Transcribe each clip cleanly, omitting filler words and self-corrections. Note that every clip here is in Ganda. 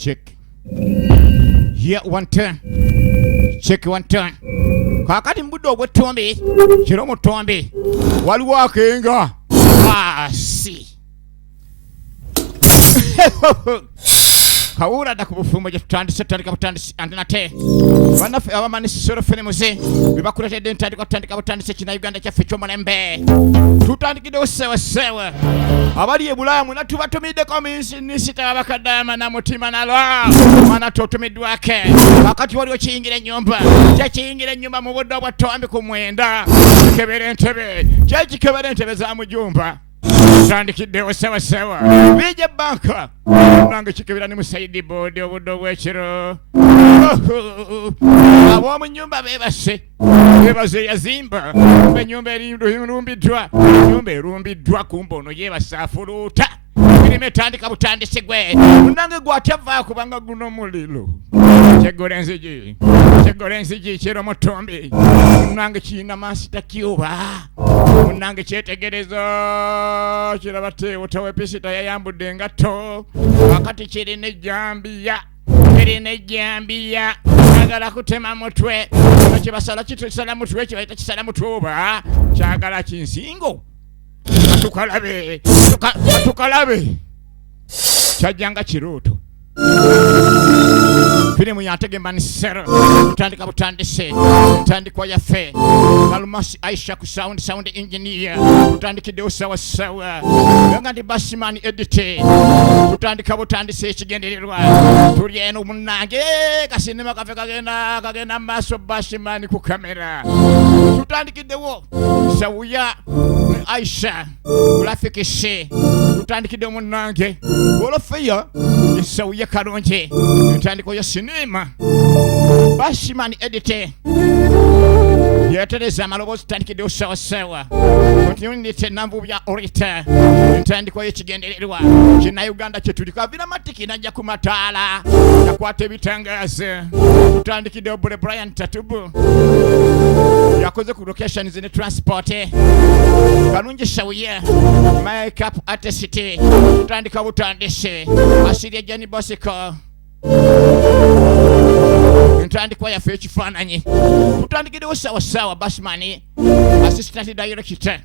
check. Yeah, one turn. Check one turn. Kakati mbudo wetombi. Chiromo tombi. Waliwo akenga. Si. KAWUULA dakubufumbo jetutandise tutandika butandisi antinate. Banafe abamanisoro filimuze. Bibakuletedde ntandika tutandika butandise kina Uganda kyaffe ky'omulembe. Tutandikiddewo sewa. Abali e Bulaya mwena tubatumiddeko minisita w'abakaddaama na mutima nalwa. Mwana totumiddwake. Kakati waliwo kiyingira ennyumba. Kyekiyingira ennyumba mu budde obwattombi ku mwenda. Kikebera entebe. Kyekikebera entebe za mujumba. Tutandikiddewo sewa. Bijja banka. Nange kikebera ne Musaidi Boodi obudde obw'ekiro. Ab'omu nnyumba beebase. Beebaze yazimba. Ennyumba erumbiddwa kumbe ono yeebase afuluuta. Emirimu etandika butandisi gwe. Munange gw'atavaako kubanga guno omuliro. Kyeggula enzigi kiro mutumbi. Munange kiyina mansita Cuba. Munange kyetegereza kiraba teewuta w'episita yayambudde engatto. Wakati kirina ejjambiya. Kyagala kutema mutwe. Kibasala kitusala mutwe kibayita kisala mutwe oba. Kyagala kinsingo. Tukalabe. Kyajjanga kirooto. Filimu yantege manisero. Tutandika butandise. Tutandikwa yaffe. NALUMANSI AISHA ku sound engineer. Tutandikiddewo sawa. Nga ndi BASHMAN edit. Tutandika butandise ekigendererwa. Tuli eno munnange kasinema kafe kagenda maaso BASHMAN ku kamera. Tutandikiddewo SHAWIAH ne AISHA graphic she. Tutandikiddewo munnange. Wolofeya SHAWIAH Kalungi. Tutandikwa ya sinema. BASHMAN edit. Yetereza amaloboozi tutandikiddewo sawa. Continuity nambu bya orita. Tutandikwa ekigendererwa. Kina Uganda kye tuli kavira MATIC najja ku mataala. Yakwata ebitangazo. Tutandikiddewo Brian Tatubu. Yakoze ku locations ne transport. Kalungi SHAWIAH. Makeup artist. Tutandika butandise. Asiri Jenny BOSCO. Tutandikwa yaffe ekifaananyi. Tutandikiddewo sawa BASHMAN assistant director.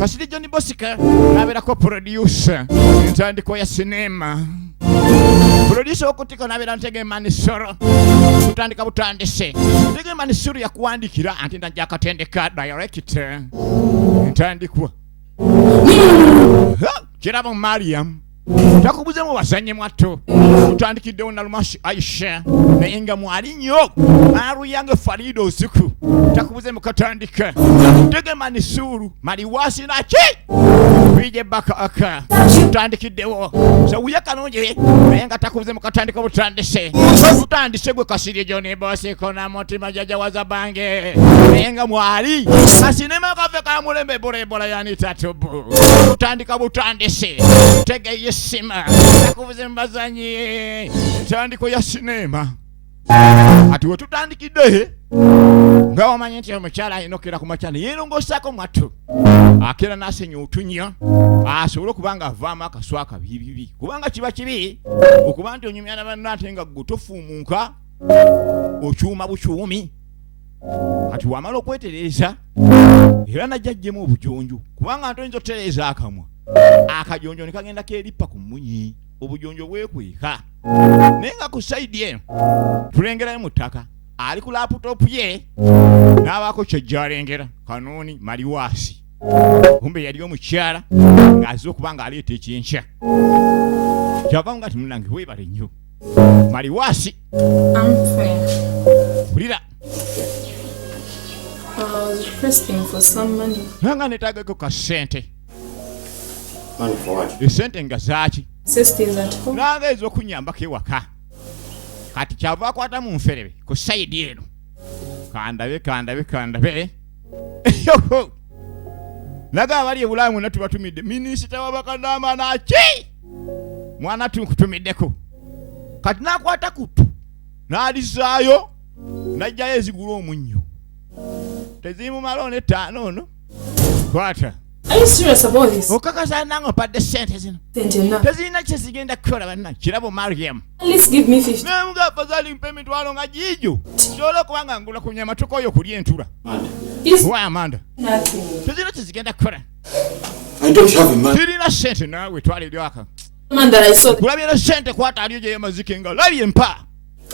Kasiri Jenny BOSCO n'abeerako producer. Tutandikwa ya sinema. Producer okutika n'abeera Ntege Manisoro. Tutandika butandise. Ntege Manisoro yakuwandikira anti najja akatendeka director. Tutandikwa. Kirabo Mariam. Takubuze mu bazanye mwatto. Tutandikiddewo NALUMANSI AISHA naye nga mwali nnyo. Aruyange Farido Osuku. Takubuze mu katandika. Ntege Manisuru maliwasi naki. Bije baka. Tutandikiddewo. SHAWIAH Kalungi naye nga takubuze mu katandika butandise. Tutandise gwe Kasiri Jenny BOSCO na mutima jajawaza bange. Naye nga mwali. Asinema kafe ka mulembe bora yani Tatubu. Tutandika butandise. Tege sima takubuze mbazanyi tandiko ya sinema ati we tutandikidde nga wamanyi nti omukyala ayinokera ku makyala yeerongosako mwattu akera n'asenya otunya asobole okubanga avaamu akaswaka bibi kubanga kiba kibi okuba nti onyumya na banno ate nga ggwe tofuumuka okyuma bukyumi ati wamala okwetereeza era najjajjemu obujonjo kubanga ntoyinza otereeza akamwa akajonjo nikagenda keripa ku munyi obujonjo bwekweka naye nga ku saidi eno tulengerayo mu ttaka ali ku laptop ye n'abaako kyejjalengera Kanoni Maliwasi kumbe yali omukyala ng'azze okuba ng'aleeta ekyenkya kyavamu nga timunange weebale nnyo Maliwasi bulira I was requesting for some money. Nanga netagako ka sente. Money for what? Esente nga zaaki. Sisters at home. Nanga ez'okunyambako ewaka. Kati kyava akwata mu nferebe ku sayidi eno. Kandabe. Naga abali e Bulaya mwena tubatumidde. Minisita w'abakaddaama naki? Mwana tukutumiddeko. Kati n'akwata kutu. N'alizaayo. N'ajjayo ezigula omunnyo. Tezimu malone 5 ono. Kwata. Are you serious about this? Okakasa nango padde sente zino. Tezina kye zigenda kukola banna kirabo Mariam. At least give me 50. Namuga fazali mpe mitwalo nga jijo. Kyolo kubanga ngula ku nyama tukoyo kulya entula. Why Amanda? Nothing. Tezina kye zigenda kukola. I don't have a man. Tirina sente nawe twali lyaka. Man that I saw. Kulabira sente kwata aliyo je yamazike nga labye mpa.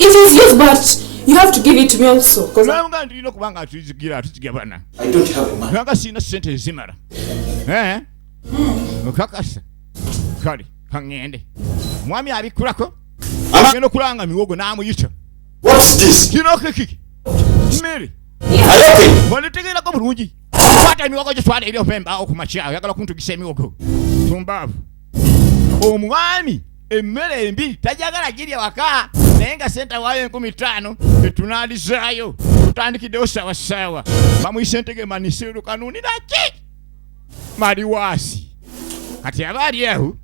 It is yours, but you have to give it to me also. Because Namuga ndino kubanga atuzigira bana. I don't have a man. Nanga sina sente zimara. Okakasa. Kali kangende. Mwami abikulako. Agenda kulanga miwogo namuyita. What's this? Kino kiki. Mary. Are you okay? Bonitegera ko bulungi. Kwata miwogo gye twala eri opemba okumakya yagala kuntugisa emiwogo. Tumbavu. Omwami emmere embi tajagala girya waka naye nga sente waayo 15 etunalizaayo tutandikiddewo sawasawa bamuyise Ntege manisiru kanuni naki maliwasi kati abaali awo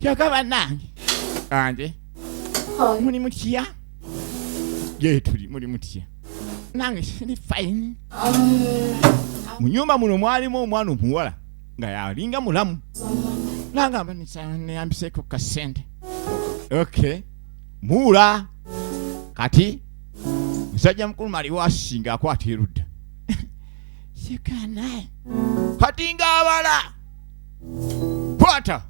kyaka bannange anje muli mutya ye tuli muli mutya nange siri fine mu nyumba muno mwalimu omwana omuwala nga yalinga mulamu nanga neyambiseko kasente. Okay. Mula kati musajja mukulu maliwasi nga akwata erudda. Sekanaye kati nga abala kwata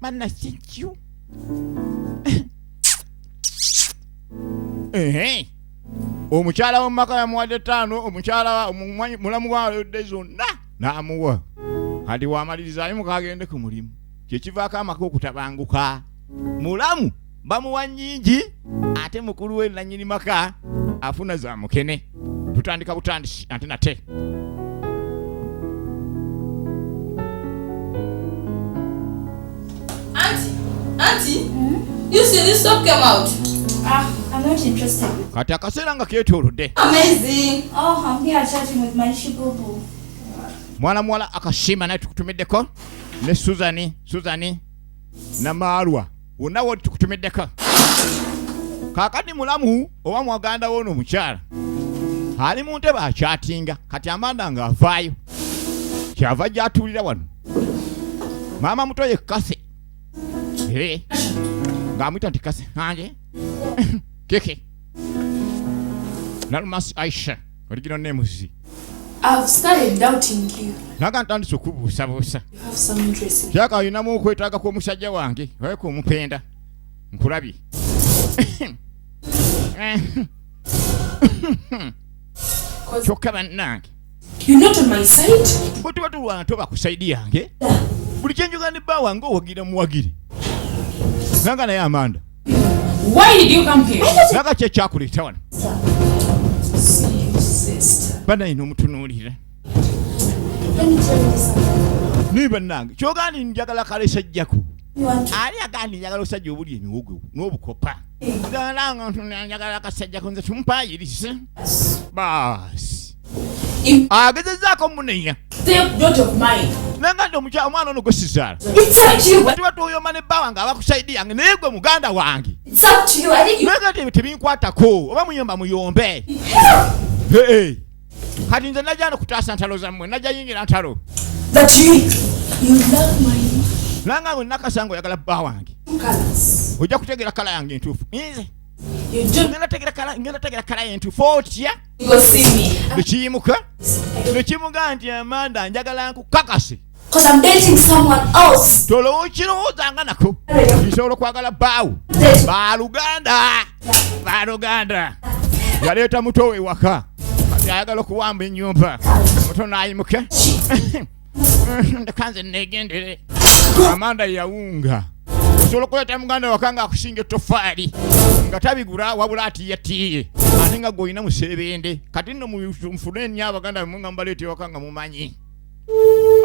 manna thank omukyala w'omumaka yamuwadde 5 omukyala mulamu gw'alodde zonna n'amuwa kati w'amalirizayo mukagende ku mulimu kyekivaako amaka okutabanguka mulamu bamuwa nnyingi ate mukulu we nannyini maka afuna za mukene tutandika butandisi ate nate Auntie, you see this stuff came out. I'm not interested. kati akaseera nga keetoolodde. Amazing. Oh, I'm here chatting with my shibubu. Mwana muwala akashima naye tukutumiddeko ne Suzani na Marwa wonna wo tukutumiddeko. Kaakati mulamu oba mwaganda woono omukyala ali mu ntebe akyatinga kati Amanda nga avaayo kyava gy'atuulira wano maama muto ye Kase ng'amuyita nti Kase anje keke Nalumansi Aisha original name is I've started doubting you. naga ntandise okubuusabuusa You have some interest in me. kyaka olinamu okwetaaga kw'omusajja wange oleka omupenda nkulabye kyokka bannange You're not on my side? bwe tuba tulwana toba ku saidi yange buli kyenjoga ne bba wange owagira muwagire nanga naye Amanda Why did you come here? naga kye kyakuleeta wano See you, sister. banayina omutunuulira Let me tell you something. naye bannange kyogandi njagala kalesa jjaku You want to ali agandi njagala osajja obuli emiwogo n'obukopa galanga njagala akasajjako nze tumupaayirize baasi If agezezaako munenya take note of mine. nanga nti omwana ono gwe sizaala It's up to you. bwe tuba tuyoma ne bba wange aba ku saidi yange naye gwe muganda wange It's up to you. I think you. naye nga tebinkwatako oba muyomba muyombe kati nze najja no kutaasa ntalo zammwe najja yingira ntalo That you love my nanga bwe nakasanga oyagala bba wange colors. ojja kutegeera kala yange entuufu nze You don't ngenda tegeera kala entuufu otya go see me. nekiyimuka nekimuga nti Amanda njagala nkukakase Because I'm dating someone else. tolowokirowoozanga nako nsobola okwagala bbaawo baluganda yaleeta muto we waka kati ayagala okuwamba ennyumba muto n'ayimuka ndekanze negendere Amanda yawunga osobola okuleeta muganda waka nga akusinga ettofaali nga tabigula wabula atiyatiye ate nga gwolina muserebende kati nno mufune ennyo abaganda bemwe nga mubaleeta ewaka nga mumanyi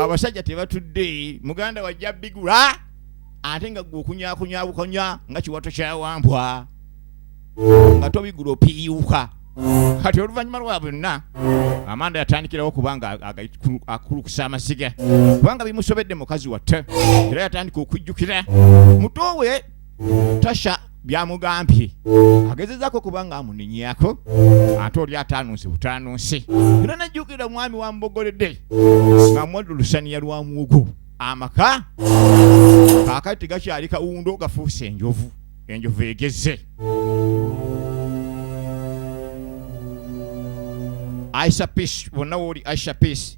abasajja tebatudde muganda wajja bigula ate nga gwe okunyakunya nga kiwato kyawambwa nga tobigula opiiwuka kati oluvannyuma lwa bonna Amanda yatandikirawo kubanga akulukusa amasiga kubanga bimusobedde mukazi watte era yatandika okujjukira muto we Tasha byamugambye agezezaako kubanga amunenyako ate oli ataanunsi butaanunsi era najjukira omwami wambogoledde nga mwadulusaniya lwa muwogo amaka kaakati gakyali kawundo gafuuse enjovu egeze Aisha Peace bonna wooli Aisha Peace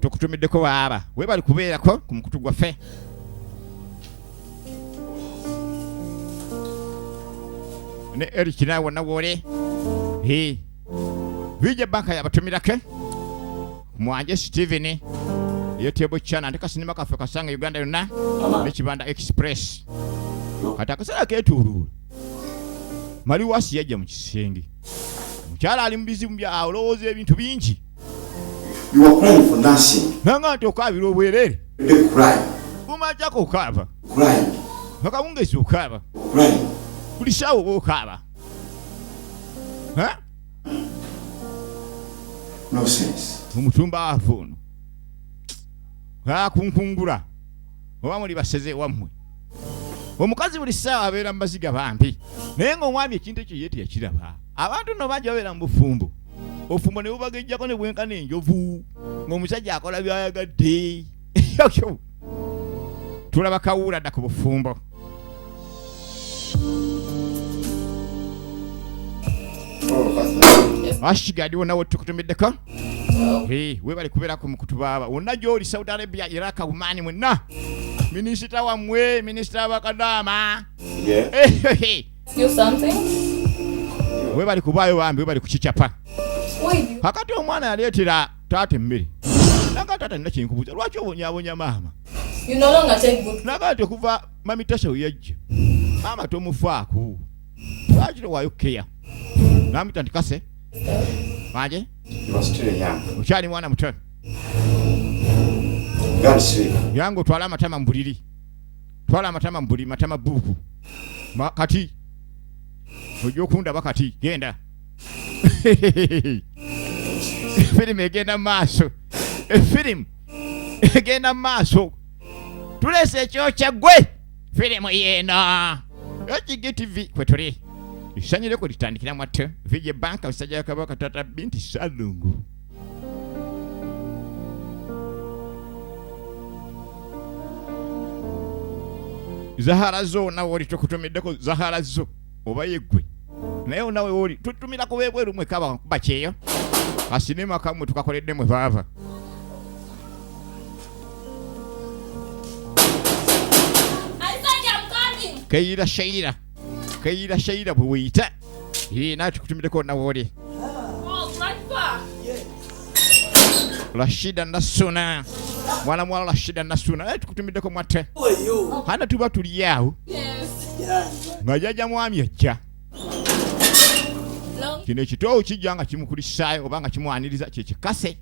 tukutumiddeko baaba we bali kubeerako ku mukutu gwaffe ne Eric nawe wonna wooli vija banka yabatumirake mwanje Steven iyo table chana ndika sinema kaffe kasanga Uganda yonna ne Kibanda Express kati akasala ketuulula mali wasi yajja mu kisenge mukyala ali mu bizibu bya olowooza ebintu bingi. You are crying for nothing. Nanga nti okaabira obwerere. You cry. Umajjako okaaba. Crying. Akawungezi okaaba. Crying. Buli ssaawa oba okaaba. No sense. Omutumba afu ono. Kunkungula. Oba muli baseze wammwe. Omukazi buli ssaawa abeera mu maziga bambi. Naye ng'omwami ekintu ekyo ye teyakiraba. Abantu nno bangi babeera mu bufumbo. Ofumbo ne bubagejjako ne bwenkana enjovu ng'omusajja akola by'ayagadde. Tulaba KAWUULA dda ku bufumbo. Ashigadi wonna wetukutumiddeko we bali kubeera ku mukutu baaba wonna gy'oli Saudi Arabia Iraq Oman mwenna minisita wammwe minisita Bakadaama we bali kubaayo bambi we bali kukicapa kakati omwana yaleetera taata emmere nanga taata nina kyenkubuuza lwaki obonyaabonya maama naga nti okuva mami Tasha we yajja maama tomufaako lwaki towaayo keya namita nti kase manje okyali mwana mutono yange otwala amatama mu buliri twala amatama mu buliri matama buuku kati ojja okundaba kati genda efirimu egenda mu maaso efirimu egenda mu maaso tuleese ekyokya gwe firimu yeena HGTV kwe tuli isanyireko litandikira mwate vije banka usajja kabaka tata binti Salungu Zahara zo na woli tukutumiddeko Zahara zo oba yegwe naye nawe woli tutumira ko webweru mwe kaba bacheyo asinema kamwe tukakoledde mwe bava Kayira Shaira buwita na tukutumiddeko na woli Rashida Nasuna mwana Rashida Nasuna tukutumiddeko mwate hana tuba tuliyawo nga jajja mwami ajja kino ekitoowo kijja nga kimukulisaayo oba nga kimwaniriza kyekikase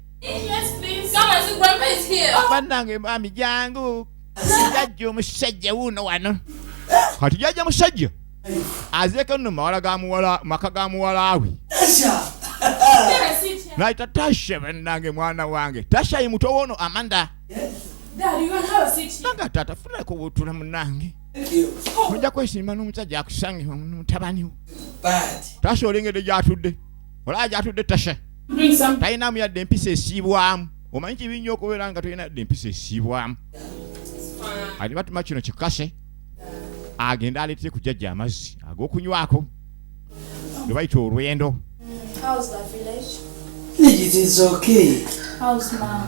bannange mami jangu sijajja omusajja wuuno wano kati jajja musajja azeeko nno maka ga muwalaawe naita Tasha bannange mwana wange Tasha ye muto wono Amanda nanga tata funako butula munange ojja kwesimba n'omusajja akusange mutabaniwo Tasha olengedde gy'atudde olaba gy'atudde Tasha talinamu yadde empisa esiibwamu omanyi kibi nnyo okubeera nga tolina yadde empisa esiibwamu ali batuma kino kikase agenda aleetere ku jjajja amazzi ag'okunywako lwe bayita olwendo. How's that village? It is okay. How's mom?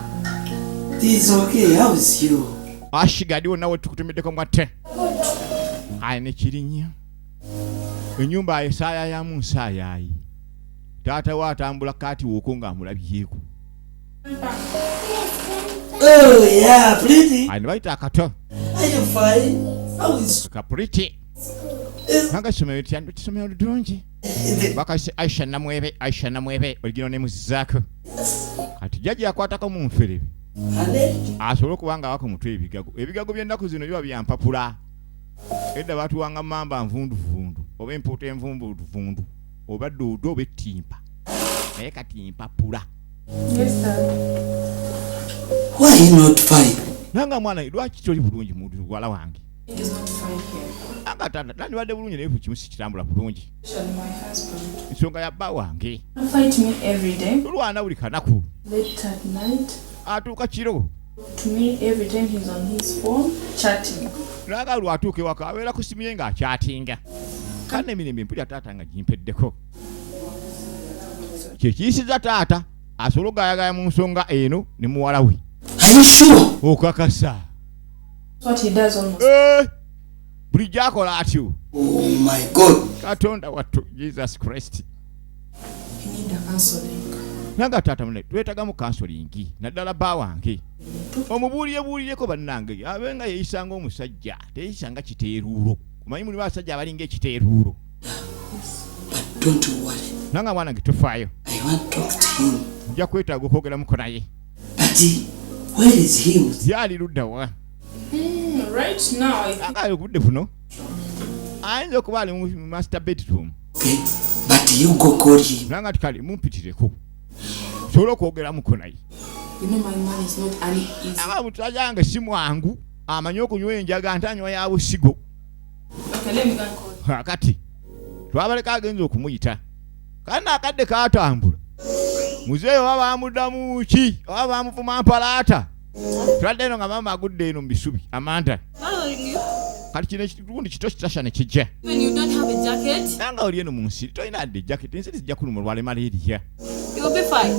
It is okay. How's you? Ashigadi wonna we tukutumiddeko mwate ayina ekirinya ennyumba esaayayamu nsaayayi taata we atambula kaati wooko ng'amulabyeko Oh yeah, pretty. ayina bayita akato Are you fine? How is kapuriti nanga somero tisomero ddungi bakase Aisha namwebe oligino ne muzizaako kati jjajja akwatako mu nferebe asobole okuba nga wako mutwe ebigago by'ennaku zino biba byampapula edda batuwanga mamba nvunduvundu oba empuuta envumbuvundu oba doodo oba ettimpa naye kati mpapula. Why are you not fine? Nanga mwana lwaki toli bulungi muwala wange It is not fine here. Akatanda tandibadde bulungi naye kimu sikitambula bulungi. Especially my husband. Ensonga ya bba wange. You fight me every day. Tulwana buli kanaku. Late at night. Atuuka kiro. To me, every time he's on his phone, chatting. Naga lwatuuka ewaka abeera ku simu ye ng'akyatinga. Kandi emirembe mpulira taata nga gimpeddeko. Kye kiyisiza taata asobola ogayagaya mu nsonga eno ne muwala we. Are you sure? Okakasa. That's what he does almost. Bulijjo akola atyo. Oh my God. Katonda wattu Jesus Christ. You need a counseling. Nanga taata munne twetagamu counseling naddala bba wange. Omubuulireko bannange abenga yeeyisanga omusajja teeyisanga kiteeruulo. Omanyi mulimu abasajja abalinga ekiteeruulo. But don't worry. Nanga mwana nge tofaayo. I want to talk to him. Nja kwetaaga okwogeramuko naye. But where is him? Yali ludda wa? Right now, I think. Nanga obudde buno. Ayinza okuba ali mu master bedroom. Okay. But you go call him. Nanga tikali mumpitireko. Sobola okwogeramuko naye. You know my man is not an easy. Nanga musajja wange si mwangu amanyi okunywa enjaga ntanywa ya busigo. Okay, let me go and call. Kati twabaleka agenza okumuyita. Kandi akadde kaatambula. Muzeeyo oba bamuddamu ki? Oba bamuvuma mpalaata? Tuladde eno nga maama agudde eno mu bisubi. Amanda. Kati kino ekitundi kito kitasha ne kijja. When you don't have a jacket, Nanga oli eno mu nsi tolina adde jacket. Ensi zijja kuluma olwale malaria. you will be fine.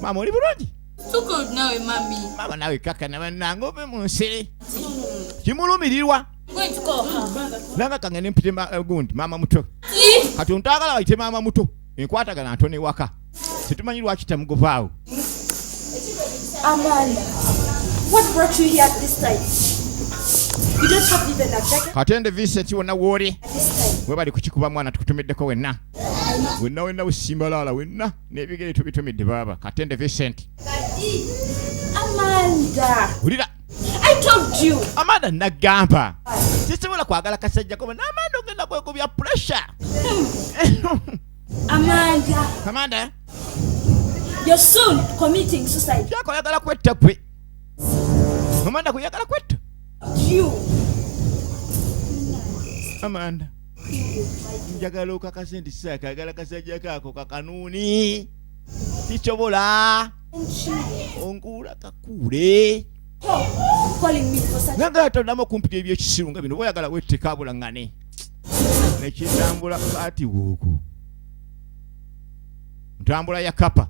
Maama oli bulungi? Too cold now, mommy. Maama nawe kaka na bannange ove mu nsi. Kimulumirirwa. I'm going to call her. Nanga kange ne mpite gundi maama muto. See? Kati ontagala bayite maama muto. Enkwatagana ntone waka. Situmanyi lwaki tamugobaawo. Amanda, what brought you here at this time? You don't have even a jacket Katende Vincent wonna wooli. at this time. We bali kukikuba mwana tukutumiddeko wenna. Wenna busimbalaala wenna n'ebigere tubitumidde baaba. Katende Vincent. Amanda, Wulira. I told you. Amanda nagamba. Sisobola kwagala kasajja ko n'Amanda ogenda kwekubya pressure. Amanda, Amanda. you're soon committing suicide. Kyako oyagala kwetta gwe. Amanda kuyagala kwetta. You. Amanda. Njagala okakase nti saakagala kasajja kaako kakanuuni. Tisobola. Onkuula kakuule. Calling me for such. Nanga tondamu okumpita ebyekisiru nga bino oyagala wetteka bulangane. Nekitambula kati wuuku. Ntambula ya kapa.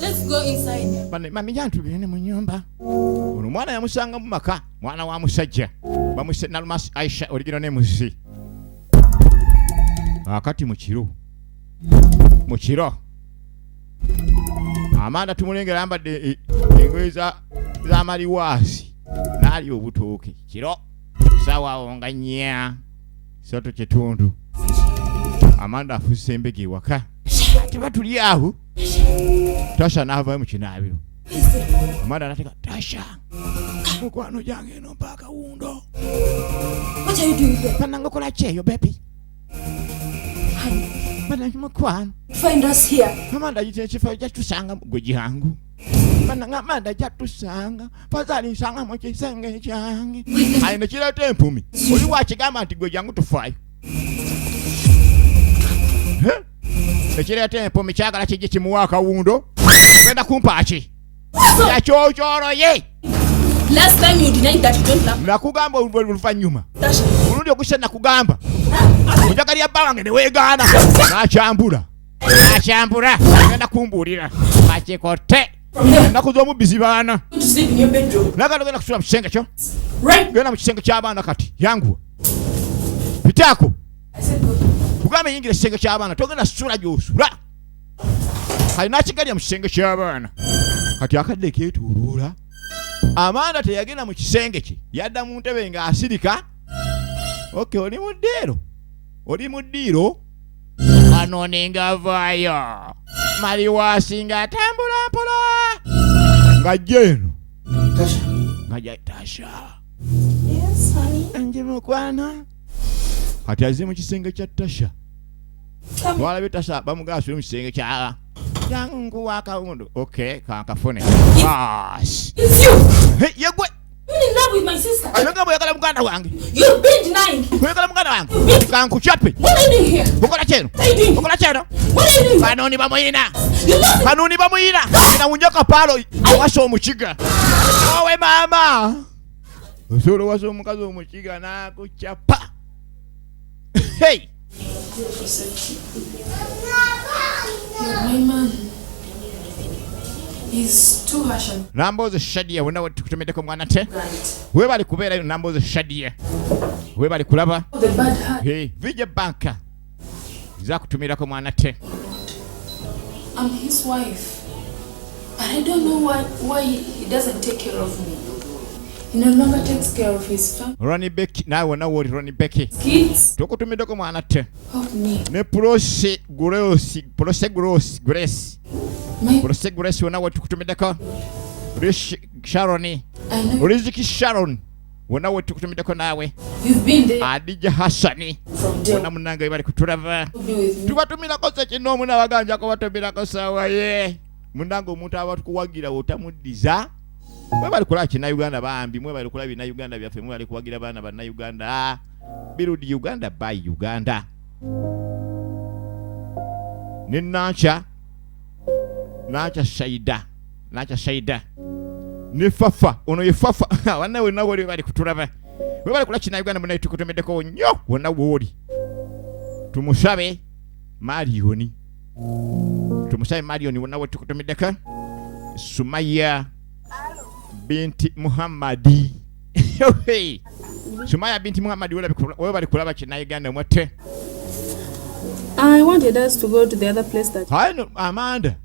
Let's go inside. Mami jantugende mu nnyumba. Ono mwana yamusanga mu maka, mwana wa musajja. Bamuse NALUMANSI AISHA original name zi. Akati mu kiro. Mu kiro. Amanda tumulengera yambadde engoye za maliwaasi. Naali obutooke. Kiro. Sawa onga nnya. Soto kitundu. Amanda afuuse embege waka. Atiba tuli aho. Tasha n'ava mu kinaabiro. Amanda n'ateka Tasha. Mukwano gyange eno mpaka wundo. What are you doing there? Pananga kola kyeyo baby. Pananga mukwano. Find us here. Amanda yite ekifo kyatusanga mu gwejangu. Pananga Amanda kyatusanga. Pazali nsanga mu kisenge kyange. Ayina kireta empumi. Oli wakigamba nti gwejangu tufaayo. Ekireta empumi kyagala kijje kimuwa akawundo. Ogenda kumpa ki? Yakyokyoloye. Last time you denied that you don't love Nakugamba oluvannyuma. Tasha. Mulundi okusha nakugamba. Ojagalya bba wange ne weegaana. Nakyambula. Ogenda kumbuulira. Bakikotte. Ennaku z'omubbizi baana. To sleep in your bedroom. Nagala ogenda kusula mu kisenge kyo. Right? Genda mu kisenge ky'abaana kati. Yanguwa. Pitaako. I said go. Kugambe yingira kisenge ky'abaana. Togenda sula gy'osula. Kali nakigalya mu kisenge ky'abaana. Kati akadde keetuulula. Amanda teyagenda mu kisenge kye. Yadda mu ntebe ng'asirika. Okay, oli mu ddiiro. Kanoni ng'avaayo. Maliwaasi ng'atambula mpola. Ng'ajja eno. Tasha. Ng'ajja Tasha. Yes, honey. Nje mukwano. Kati azze mu kisenge kya Tasha. Walabye Tasha bamugaasula mu kisenge kya jangu akawundo. Okay, kankafune. Baas. It's you. Yegwe. You're in love with my sister. Ayonga bwe yakala muganda muganda wange. You've been denying. Kwegala muganda wange. Kankuchape. What are you doing here? Ukola cheno. Ukola cheno. What are you doing? Kanuni bamuyina. You lost. Kanuni bamuyina. Ina unjaka palo. Washo omukiga. Owe mama. Osoro washo omukazi omukiga na kuchapa. Hey. My man is too harsh. Namboze Shadia wena tukutemedeko mwana te. We bali kubeera namboze Shadia. We bali kulaba. The bad heart. Hey, vije banka. Za kutumirako mwana te. I'm his wife. But I don't know why he doesn't take care of me. He no longer takes care of his family. Ronnie Becky, na wona wori Ronnie Becky. Kids. Tukutumideko mwana te. Help me. Ne Grace. Grace wona wori tukutumideko. Rish Sharoni. I know. Riziki Sharon. Wona wori tukutumideko nawe. You've been there. Adija Hassani. From there. Wona munanga bali kutulaba. Be with me. Tubatumira kosa kino muna baganja ko batumira kosa waye. Munango omuntu abatukuwagira otamuddiza. Mwe bali kula kina Uganda bambi, mwe bali kula bina Uganda byaffe, mwe bali kuwagira bana bana Uganda. Birudi Uganda by Uganda. Ninacha Shaida. Ni Fafa, ono ye Fafa. Wana we nawo bali kutulaba. Mwe bali kula kina Uganda muna tukutomedeko nnyo, wona woli. Tumushabe Marioni. Tumushabe Marioni wona we tukutomedeka. Sumaya binti Muhammadi. Hey. Sumaya binti Muhammadi we bali kulaba kina Uganda mwate. I wanted us to go to the other place that. Hayi no Amanda.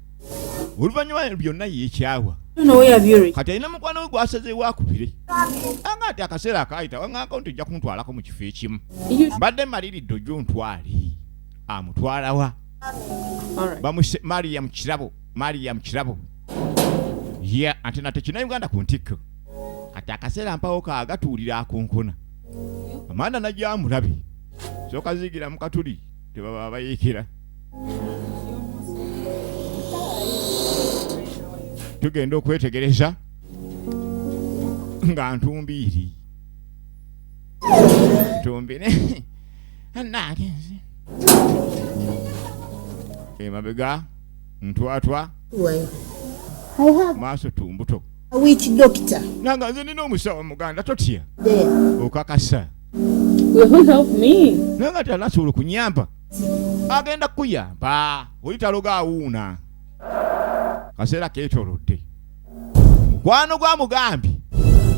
Uluvanyuma byonna yekyawa. I don't know where have you reached. Kati ina mukwano we gwasaze wakubire. Angati akaseera akaita wanga akaunti ejja kuntwalako mu kifo ekimu. Badde maliriddde ojja ontwali. Amutwalawa. Alright. Bamuse Mariam Kirabo. Yeah, ate nate kina Uganda ku ntikko. Kati akaseera mpawo kaagatuulira akonkona. Amanda najja amulabe. So kazigira mu katuli tebaba bayiikira. Tugenda okwetegereza nga ntumbiiri. Tumbine. Anagenze. Emabega ntwatwa. Maaso tumbuto. Which doctor? Nanga nze nina omusawo muganda totya. There. Okakasa. Will help me? Nanga tanasobola kunyamba. Agenda kuyamba. Oyitaloga awuuna. Kaseera keetolodde. Mukwano gwa mugambi.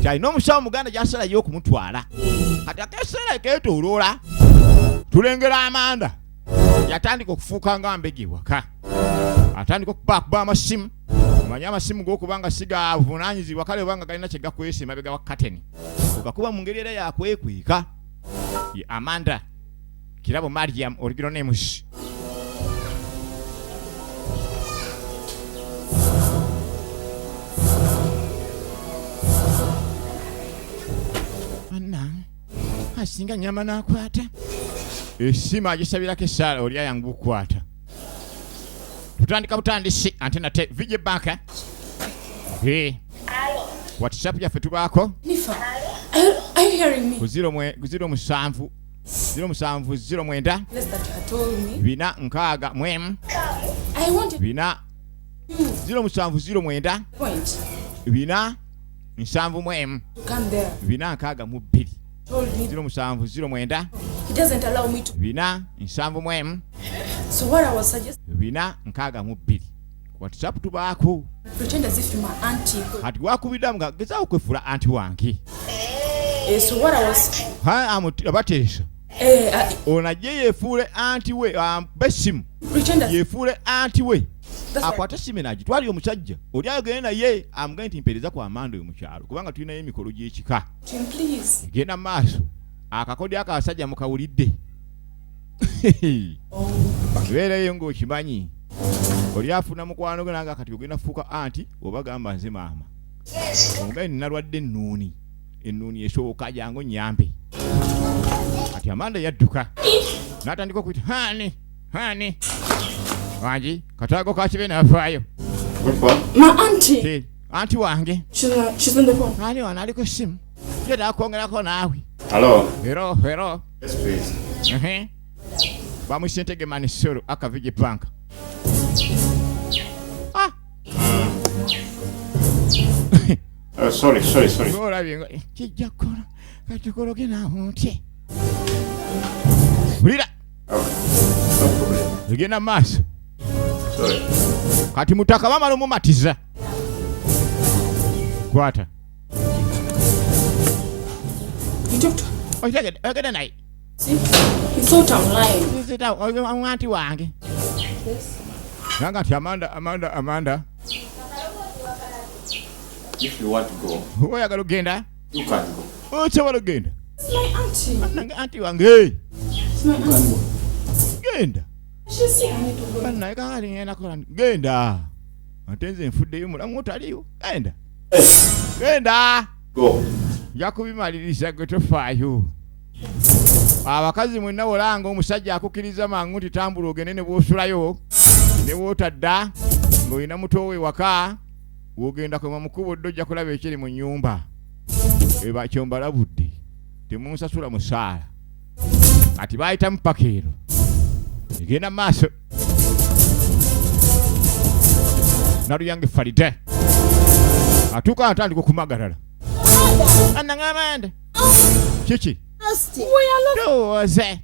Kyalina omusawo muganda gy'asalayo okumutwala. Kati akaseera keetoloola. Tulengera Amanda. Yatandika okufuuka nga mbege waka. Atandika okubakuba amasimu. Manya amasimu g'okubanga siga avunaanyizibwa kale obanga galina kye gakwesa emabega wa kateni. Ogakuba mu ngeri era yakwekweka. Ye Amanda Kirabo Mariam original names. Anna asinga nyama nakwata. Esima agisabirako essala oli ayangu kukwata. Tutandika butandisi antena te vije banka. Hey. WhatsApp yaffe tubaako. Nifa. Are you hearing me? Kuziro musanvu 09 Yes, that you had told me. bina nkaaga mwemu. I wanted Bina 0709 point. bina nsanvu mwemu. To come there. Bina nkaaga mu bbiri. Told me 0709 he doesn't allow me to. bina nsanvu mwemu. So what I was suggesting, Bina nkaaga mu bbiri. WhatsApp tubaako. pretend as if you're my auntie. Kati wakubiddamu nga gezaawo kwefula anti wange. So what I was. Abateesa. Onajje yeefuule anti we besimu. Pretend as. Yeefuule anti we. That's right. Akwata simu n'agitwala omusajja. Oli ayogere naye amugamba nti mpeereza ku Amanda oyo mu kyalo kubanga tulinayo emikolo gy'ekika. Tim, please. Genda mu maaso. Akakodi akabasajja mukawulidde. Beereyo ng'okimanyi. Oli afuna mukwano gwe nanga kati ogenda fuuka anti oba gamba nze maama. Omugaye nalwadde ennuuni. Ennuuni esooka jangu nyambe. Kati Amanda yadduka. N'atandika okuyita hani. Wangi kataago ka kibe n'avaayo. My auntie. Anti wange. She's on the phone. Ani wana aliko simu. Yeda akwongerako naawe. Hello. Hello. Yes, please. Bamuise NTEGE MANSOOR AVILLA Bank. Sorry. Olabye kijja kukola katukologe naho ntye. Hulira. No problem. Egenda maaso. Sorry. Kati mutaka bamala omumatiza. Kwata. Doctor, Ogenda naye. see, he thought I'm lying. Zita owanti wange. Yes. Nanga ti Amanda. If you want to go, Oyagala ogenda? you can go. Osobola ogenda? It's my auntie. Nange anti wange. It's my auntie. Genda. She's sick. I need to go. Bana kali ngenda kola. Genda. Atenze nfuddeyo mulamu otaliyo. Genda. Go. Yakubimaliriza gwe tofaayo. Abakazi mwenna olanga omusajja akukiriza mangu nti tambula ogende ne bw'osulayo ne bw'otadda ng'olina muto we waka wogenda kwema mukubo ddojja kulaba ekiri mu nnyumba. Eba kyombalabudde temunsasula musaala. Kati baayitamu pakeero. Egenda maaso. Naluyange Faride. Atuuka atandika okumagalala. Amanda. Kiki? Doze.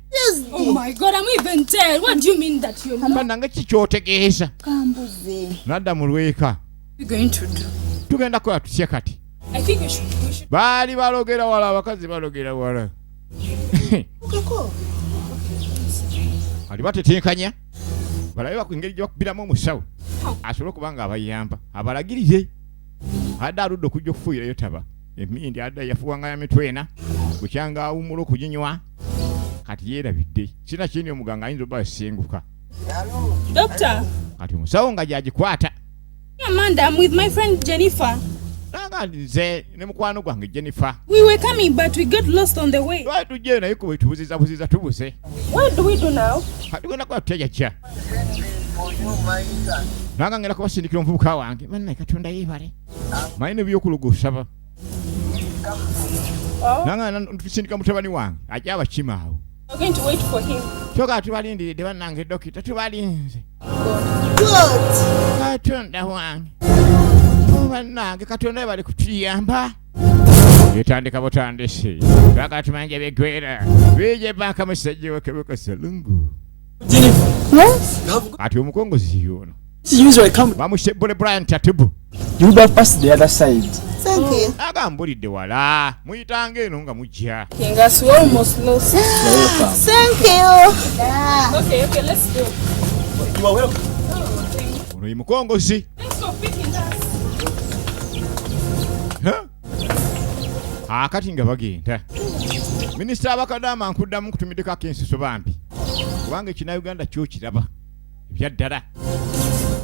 Oh my God, I'm even dead. What do you mean that you're not? Nange kikyotegeeza. Kambuzi. Nadda mu lweka. What are you going to do? Tugenda kola tutya kati. I think we should. Baali balogera wala abakazi balogera wala. Ali batetenkanya. Balabe bakungeri gye bakubiramu omusawo. Asobole okuba nga abayamba. Abalagirize. Adda aludde okujja okufuuyirayo taba. Emindi adda yafuwanga ya mitwena. Bukyanga awumula okuginywa. Kati yeerabidde. Sina kindi omuganga ayinza obba asenguka. Doctor. Kati omusawo nga gy'agikwata. Amanda, I'm with my friend Jennifer. Nze ne mukwano gwange Jennifer. We were coming, but we got lost on the way. Twali tujje naye kuba tubuziza tubuse. What do we do now? Kati tugenda kuba tutya kya. Nanga ngenda kubasindikira omuvubuka wange. Mannaye Katonda yeebale. Manyi ne by'okulugusaba. Nanga tusindika mutabani wange. Ajja abakima awo. We're going to wait for him. Kyoka tubalindiridde bannange dokita tubalinze. Good. Katonda wange. Bannange Katonda bali kutuyamba. Yetandika butandise. Twagala tumanje bigwera. Bije banka musajja wekebeka salungu. Yes? Ati omukongozi yono. Usually come. Bamushebule Brian Tatubu. You will pass the other side. Thank you. Agambulidde wala. Muyitange eno nga mujja. Kingas, we're almost lost. Thank you. Okay, let's go. You are welcome. Ono ye mukongozi. Let's go picking us. Akati nga bagenda. Minisita Abakadama nkuddamu kutumiddeko akensiso bambi. Kubanga ekinauganda kyo kiraba. Ebyaddala.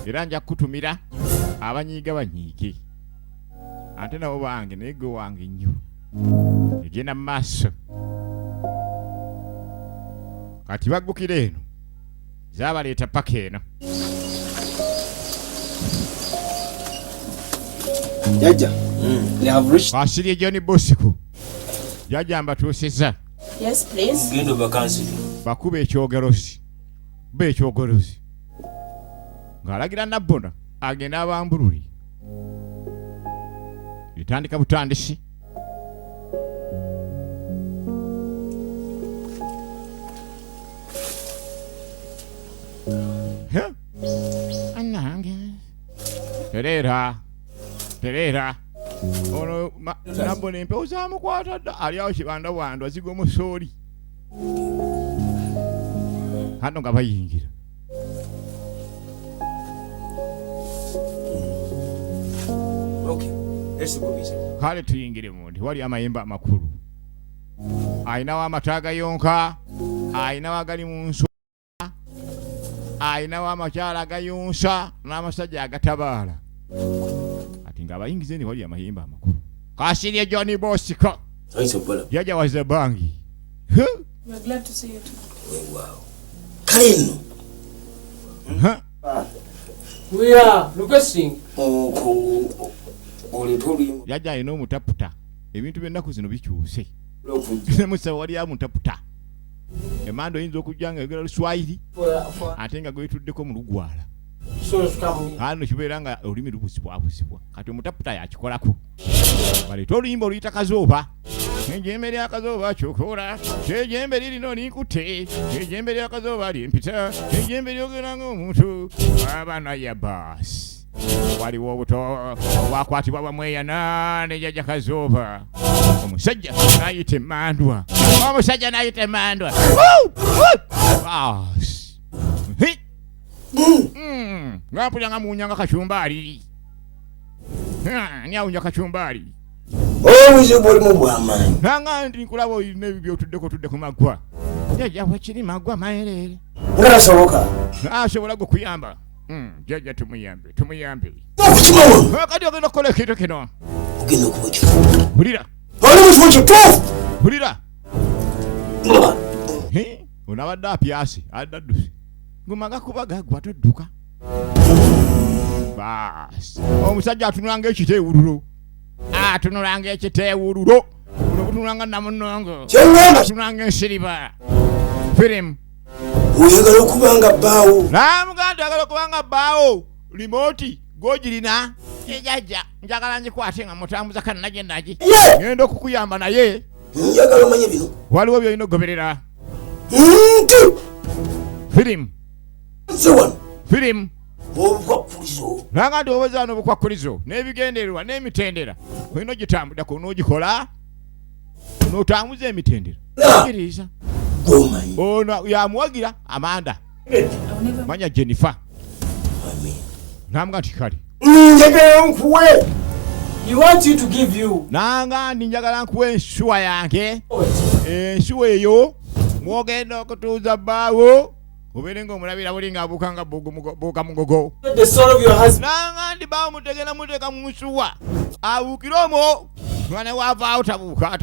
Era nja kukutumira abanyiiga banyiige. Ate nabo bange naye gwe wange nnyo. Egenda mu maaso. Kati baggukira eno. Zaabaleeta paka eno. Jaja, they have reached. Kasir John BOSCO. Jaja mbatuusizza. Yes, please. Gendo BAKAZI. Bakuba ekyogolozi. Ba ekyogolozi. Ng'alagira Nabbona agenda abambululi. Etandika butandisi. Anange. Terera. Ono Nabbona empewo zaamukwata dda ali awo kibandabwanda aziga omusooli. Hano nga bayingira. Okay, let's go busy. Kale tuyingire mundi wali amayemba amakulu. Ayinawo amataaga yonka. Ayinawo agali mu nswa. Ayinawo amakyala agayonsa n'amasajja agatabaala. Ati nga abayingize ni wali amayemba amakulu. Kasir John BOSCO. Thanks for follow. Jaja waze bangi. We're glad to see you too. Oh, wow. Kaleno. We are requesting. Oli tuli. Jaja alina omutaputa. Ebintu by'ennaku zino bikyuse. Musa wali amutaputa. Emando yinza okujja nga yogera Luswayiri ate nga gwituddeko mu Lugwala. Hano kibeera nga olulimi lubusibwabusibwa. Kati omutaputa yakikolako. Baleeta oluyimba oluyita Kazooba. Ejjembe lya Kazooba kyokola. Ejjembe lirino linkute. Ejjembe lya Kazooba limpita. Ejjembe lyogera ng'omuntu. Abaana ya baasi. Waliwo obuto bwakwatibwa bamweyana ne jjajja Kazooba. Omusajja n'ayita emmandwa. Omusajja n'ayita emmandwa. Baasi. Ngampulira nga muwunyanga kacumbaali. Ani awunya kacumbaali? Obuzibu bulimu bw'amaanyi. Nanga ndi nkulaba olina ebyo by'otuddeko tudde ku maggwa. Jjajja bwekiri maggwa mayereere. Nga tasoboka. Asobola gwe kuyamba. Jjajja tumuyambe. Okukima wano. Kati ogenda okukola ekintu kino. Ogenda okuba kifu. Hulira. Oli mu kifo kituufu. Hulira. Onabadde apyasi addadduse. Gumaga kuba gagwa todduka. Baasi. Omusajja atunulanga ekiteewululo. Atunulanga ekiteewululo. Otunulanga namunongo. Atunulanga ensiriba. Firimu. Oyagala okubanga bbaawo. Namuganda ayagala okubanga bbaawo. Limoti gw'ogirina. Ejjajja njagala ngikwate nga mutambuza kana nagendagi. Ngenda okukuyamba naye. Njagala omanye bino. Waliwo by'olina okugoberera. Firimu. Firimu. Obukwakkulizo. Nanga ndi obuzaano obukwakkulizo n'ebigendererwa n'emitendera. Olina ogitambudako n'ogikola. N'otambuza emitendera. Okiriisa. Gw'omanyi. Ono yamuwagira Amanda. Manya Jennifer. Namuga nti kale. Njagala nkuwe. He wants you to give you. Nanga ndi njagala nkuwe ensuwa yange. Ensuwa eyo mwogenda okutuuza bbaawo. Obeere ng'omulabira buli ng'abuuka nga buuka mugogo. The soul of your husband. Nanga ndi bbaawo mutegera muteeka mu nsuwa. Abuukire omwo. Mwana wavaawo tabuuka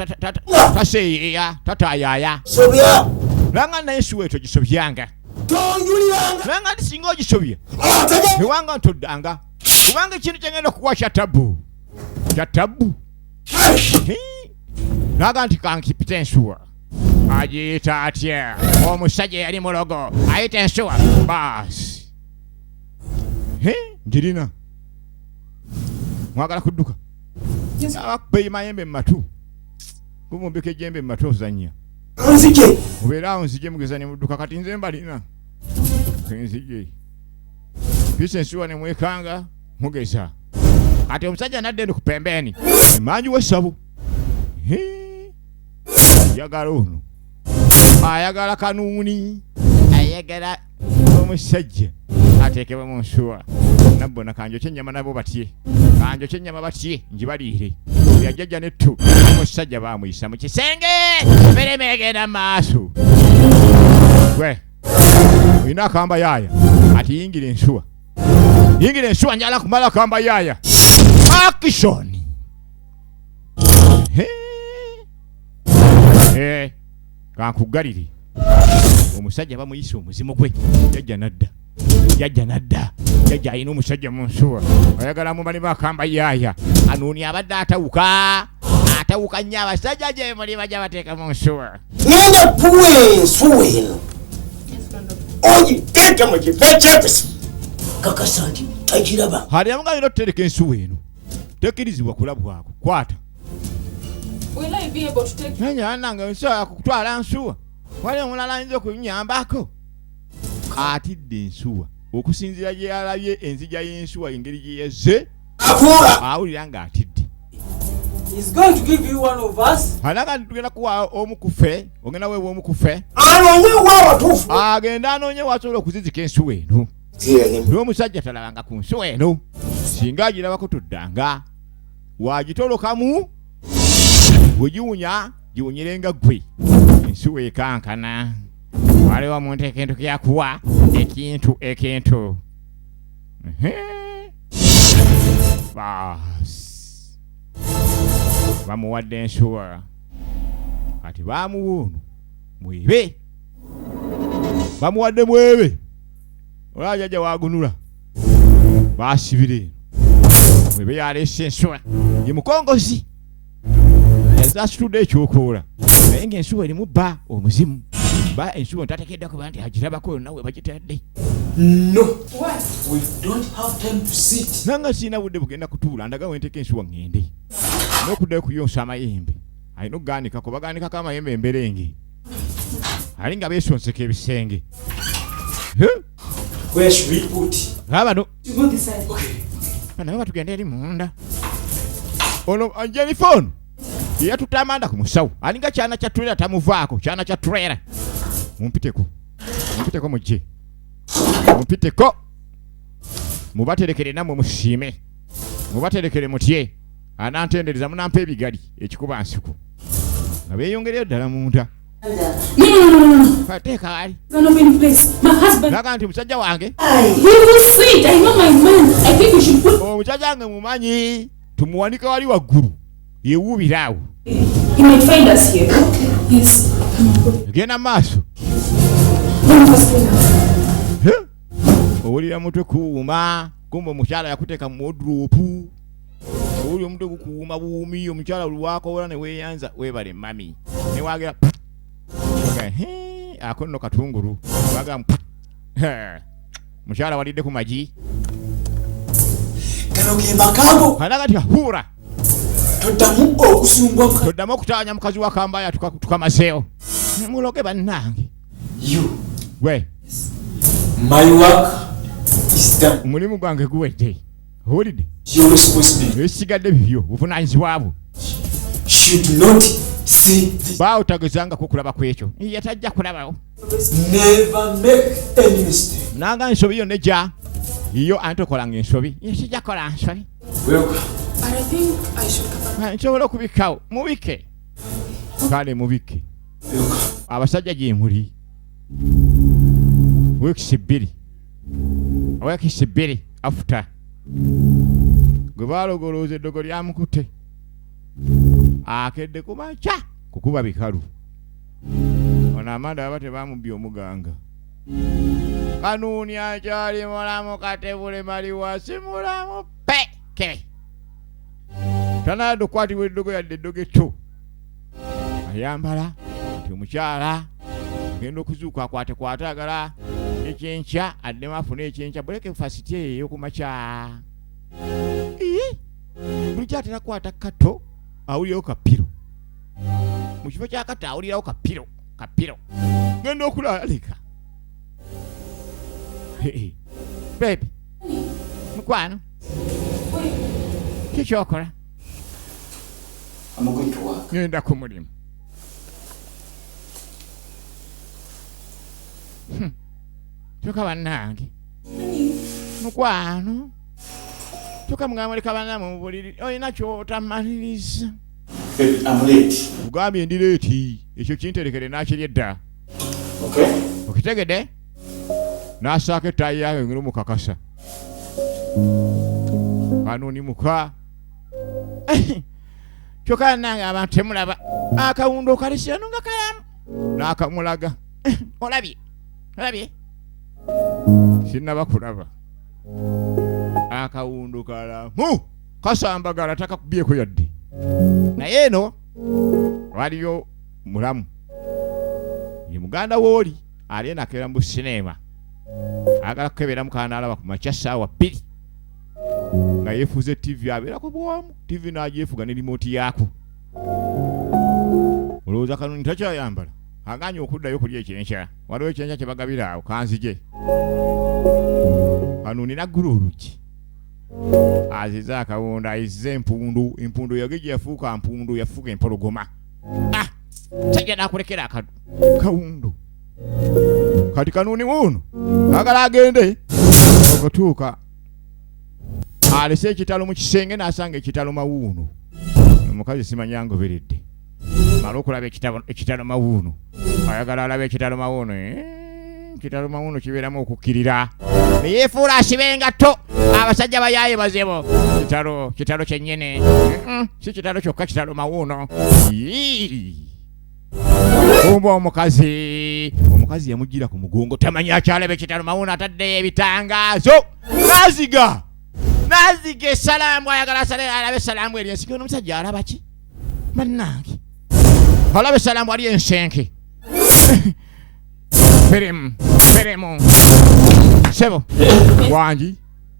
taseeyeeya tataayaaya. Sobya. Nanga naye ensuwa eto gisobyanga. Tonjuliranga. Nanga ndi singa ogisobya. Atege. Ewanga ntoddanga. Kubanga ekintu kyengenda okukuwa kya tabbu. Kya tabbu. Naga nti kankipita ensuwa. Agiyita atya. Omusajja yali mulogo. Ayita ensuwa. Baasi. Njirina. Mwagala kudduka. Abakuba mayembe mu matu. Gumumbika ejjembe mu matu ozannya. Nzije. Mubeera awo nzije mugezanye mu dduka kati nze mbalina. Nzije. Pisa ensuwa ne mwekanga mugeza. Kati omusajja nadde ndi ku pembeni. Emanju w'essabu. Ayagala ono. Ayagala kanuuni. Ayagala omusajja. Ateekebwa mu nsuwa. Nabbona kanjo ky'ennyama nabo batye. Kanjo ky'ennyama batye njibaliire. Yajjajja nettu. Omusajja baamuyisa mu kisenge. Mirembe egenda mu maaso. Gwe. Olina akamba yaaya. Ati yingira ensuwa. Yingira ensuwa njala kumala akamba yaaya. Action. Kankugalire. Omusajja bamuyisa omuzimu gwe. Jajja nadda. Jajja ayina omusajja mu nsuwa. Ayagala mubali bakamba yaaya. Anuuni abadde atawuka nnyo abasajja gye muli bajja bateeka mu nsuwa. Ngenda kuwa ensuwa eno. Ogiteeke mu kifo ekyepisi. Kakasa nti tagiraba. Hali amuga alina okutereka ensuwa eno. Tekkirizibwa kulabwako. Kwata. Will I be able to take Nanya nange nsobola kukutwala nsuwa. Wali omulala ayinza okunyambako. Atidde ensuwa. Okusinziira gye yalabye enzija y'ensuwa engeri gye yazze. Afuula. Awulira ng'atidde. He's going to give you one of us. Halaga tugenda kuwa omu ku ffe. Ogenda weewa omu ku ffe. Anoonye w'abatuufu. Agenda anoonye wasobola okuzizika ensuwa eno. N'omusajja talabanga ku nsuwa eno. Singa agirabako toddanga. Wagitolokamu. Bwegiwunya giwunyirenga ggwe. Ensuwa ekankana. Waliwo omuntu ekintu kyakuwa ekintu. Baasi. Bamuwadde ensuwa. Kati baamuwa ono mwebe. Bamuwadde mwebe. Olaba jjajja waagunula. Baasibire. Mwebe yaleese ensuwa. Ye mukongozi. Yazasitudde ekyokoola. naye ng'ensuwa erimu bba omuzimu ba ensuwa ntateekeddwa kuba nti agirabako nawe bagitadde. No. What? We don't have time to sit. Nanga sina budde bugenda kutuula ndaga wenteeka ensuwa ngende n'okuddayo kuyonsa amayembe alina okugaanikako bagaanikako amayembe emberenge ali nga beesonseka ebisenge. Where should we put? Bano You go this side. Okay. naye batugenda eri munda ono Jennifer yeyatuta amanda ku musawo alinga kyana kya trailer tamuvaako kyana kya trailer. Mumpiteko mujje mumpiteko mubaterekere namwe musiime mubaterekere mutye anantendereza munampa ebigali ekikuba nsiku nga beeyongereyo ddala munda. No. Kateeka ali No, no, any place. My husband. naga nti musajja wange He will see it. I know my man. I think you should put. omusajja wange mumanyi tumuwanika wali waggulu yewuubira awo. He might find us here. Yes. Genda maaso One of us clean up. owulira mutwe kuwuuma kumbe omukyala yakuteeka mu wodropu owuli omutwe gukuwuuma buwumi omukyala luwakowola ne weeyanza weebale mami newagera ako nno katungulu waga mukyala walidde ku magi Kano ke magambo kanaga ti huura toddamu okusumbwa. toddamu okutaanya mukazi wa kambaya tukamaseewo muloge bannange. You. We My work is done. omulimu gwange guwedde owulidde Your responsibility. ebisigadde bibyo buvunaanyizibwabwo. Should not see this. baawo tagezangako kulaba ku ekyo yatajja kulabawo Never make any mistake. nanga ensobi yonna ejja iyo anti okolanga ensobi sijja kola nsobi Welcome. But I think I should cover. nsobola okubikawo mubike kale mubike Welcome. abasajja gye muli weekisi bbiri afuta gwe baalogolooza eddogo lyamukutte akedde ku makya kukuba bikalu ono amanda baba tebamubbye omuganga kanuuni akyali mulamu katebule maliwasi mulamu peke tanadde okukwatibwa eddogo yadde eddogo etto ayambala nti omukyala agenda okuzuuka akwate agala ekyenkya addemu afune ekyenkya buleke fasiti eyo ku makya bulijjo atera kukwata kato awulirawo kapiro mu kifo kya kato awulirawo kapiro genda okulalika bebi mukwano kikyokola I'm going to work. ngenda ku mulimu kyokka bannange mukwano kyokka mugamuleka bannamwe mu buliri olina kyotamaliriza Baby, I'm late. kugambye ndi leeti ekyo kinterekere nakiri edda Okay? okitegedde n'asaako ettaayi yange ngeri mukakasa kanuuni muka kyokka nange abantu temulaba akawundo okalesyano nga kalamu n'akamulaga olabye sinnaba kulaba akawundo kalamu kasambagala takakubyeko yadde naye eno waliyo mulamu ye muganda wooli ali enakeera mu sinema agala kukeberamu kanaalaba ku makya ssaawa 2 nga yeefuze tv abeerako bwomu tv n'agyefuga ne limoti yaako olowooza kanuuni takyayambala aganye okuddayo kulya ekyenkya waliwo ekyenkya kye bagabira awo kanzije kanuuni naggula oluggi azize akawundo ayize empundu yage gye yafuuka mpundu yafuuka empologoma sajja nakulekera akawundo kati kanuuni wuuno agala agende okutuuka alese ekitalo mu kisenge n'asanga ekitalo mawuuno omukazi simanya ngoberedde mala okulaba ekitalo mawuuno ayagala alaba ekitalo mawuuno ekitalo mawuuno kibeeramu okukkirira neyeefuula asiba engatto abasajja bayaaye bazebo kitalo kyennyini si kitalo kyokka kitalo mawuuno kumba omukazi yamujjira ku mugongo tamanyi akyalaba ekitalo mawuuno ataddeyo ebitangaazo naziga essalaamu ayagala alabe essalaamu eri ensinga n'omusajja alaba ki bannange Olabe salamu ali ensenke. Beremu. Sebo. Wangi.